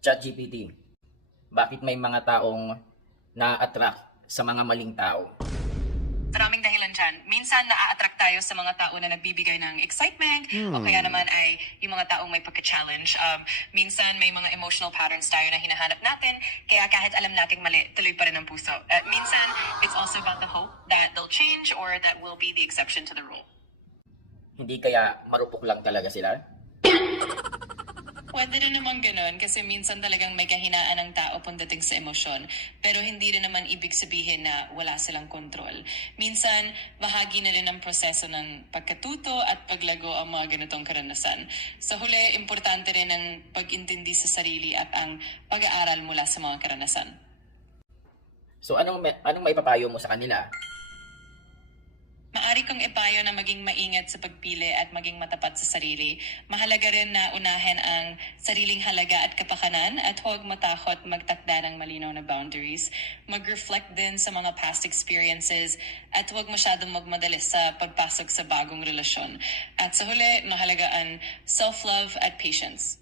ChatGPT, bakit may mga taong na-attract sa mga maling tao? Maraming dahilan dyan. Minsan, na-attract tayo sa mga tao na nagbibigay ng excitement, o kaya naman ay yung mga taong may pagka-challenge. Minsan, may mga emotional patterns tayo na hinahanap natin, kaya kahit alam nating mali, tuloy pa rin ang puso. At minsan, it's also about the hope that they'll change or that will be the exception to the rule. Hindi kaya marupok lang talaga sila? Pwede rin naman ganun kasi minsan talagang may kahinaan ng tao pagdating sa emosyon, pero hindi rin naman ibig sabihin na wala silang kontrol. Minsan, bahagi na rin ng proseso ng pagkatuto at paglago ang mga ganitong karanasan. Sa huli, importante rin ang pag-intindi sa sarili at ang pag-aaral mula sa mga karanasan. So anong maipapayo mo sa kanila? Maari kang ipayo na maging maingat sa pagpili at maging matapat sa sarili. Mahalaga rin na unahin ang sariling halaga at kapakanan at huwag matakot magtakda ng malinaw na boundaries. Mag-reflect din sa mga past experiences at huwag masyadong magmadali sa pagpasok sa bagong relasyon. At sa huli, mahalaga ang self-love at patience.